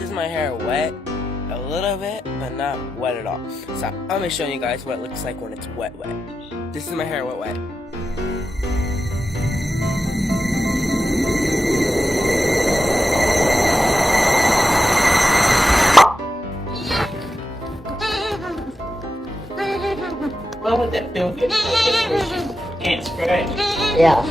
is my hair wet a little bit, but not wet at all. So I'm gonna show you guys what it looks like when it's wet. This is my hair wet. What would that feel good? Can't spray. Yeah.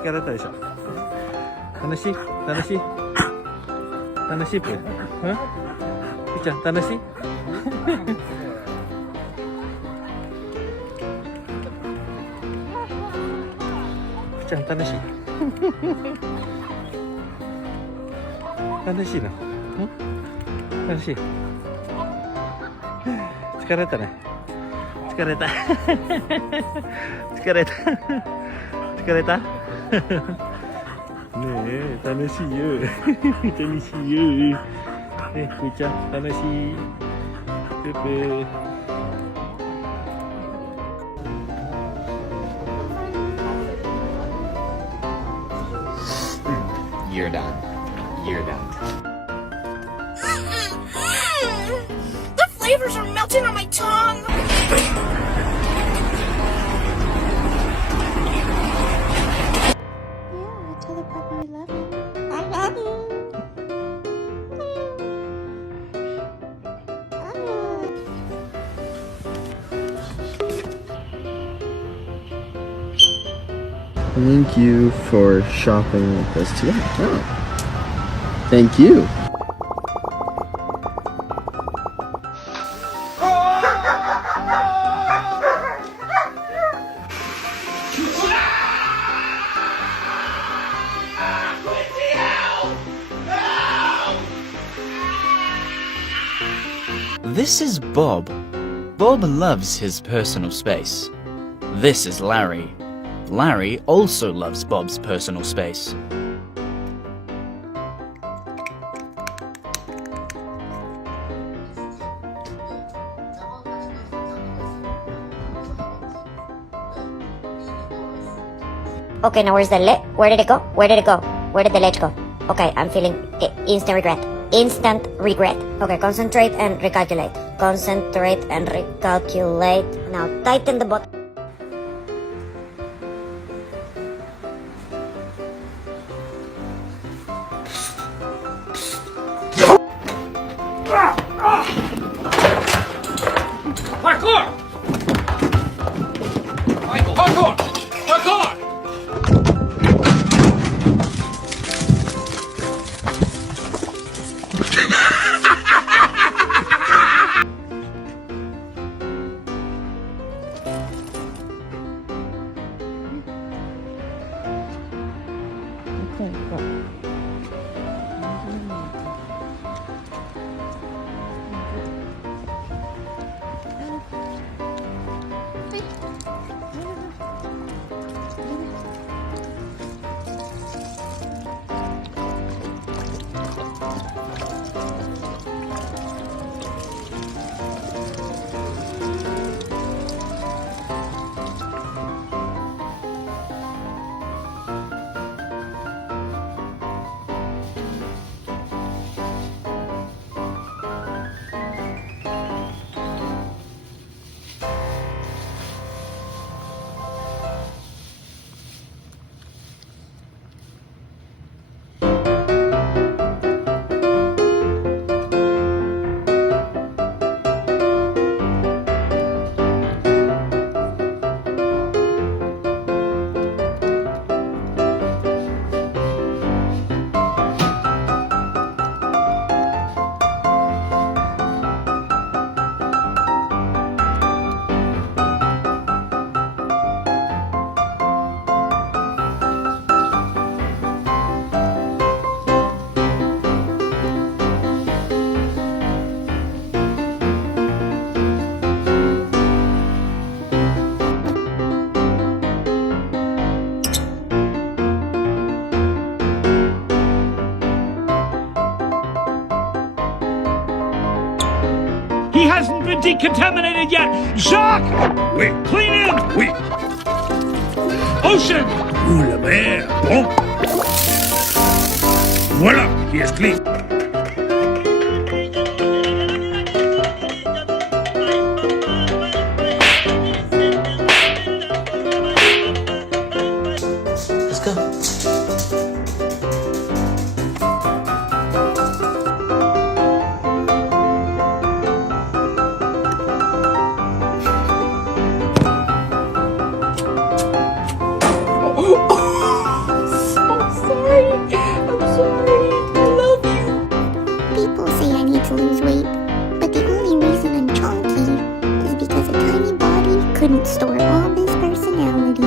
疲れたでしょ。楽しいぷー。みーちゃん楽しい？みーちゃん楽しい？楽しいの？楽しい？疲れたね。疲れた。ねえ、楽しいよ。楽しいよ。ね、ふーちゃん、楽しい。ぷーぷー。You're done. You're done. The flavors are melting on my tongue. Tell the puppy you love him. I love you. Thank you for shopping with us today. Oh. Thank you. This is Bob. Bob loves his personal space. This is Larry. Larry also loves Bob's personal space. Okay, now where did it go? Where did it go? Where did the ledge go? Okay, I'm feeling instant regret. Instant regret. Okay, concentrate and recalculate. Concentrate and recalculate. Now tighten the button. Parkour! Michael, parkour! Parkour! He hasn't been decontaminated yet! Jacques! Oui. Clean him! Oui. Ocean! Ouh, la mer! Bon. Voilà, he is clean. Let's go. People say I need to lose weight, but the only reason I'm chunky is because a tiny body couldn't store all this personality.